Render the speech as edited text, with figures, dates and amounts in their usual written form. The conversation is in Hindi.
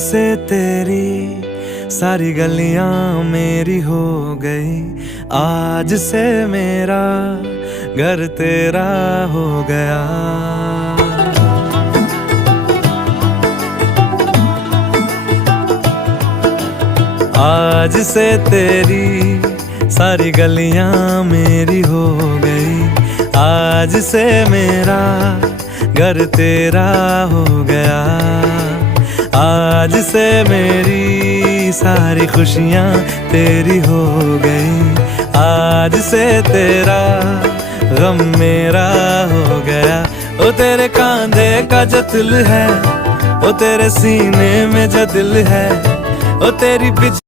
से तेरी सारी गलियां मेरी हो गई, आज से मेरा घर तेरा हो गया। आज से तेरी सारी गलियां मेरी हो गई, आज से मेरा घर तेरा हो गया। आज से मेरी सारी खुशियां तेरी हो गई, आज से तेरा गम मेरा हो गया। ओ तेरे कांधे का जो दिल है, ओ तेरे सीने में जो दिल है, ओ तेरी बिजली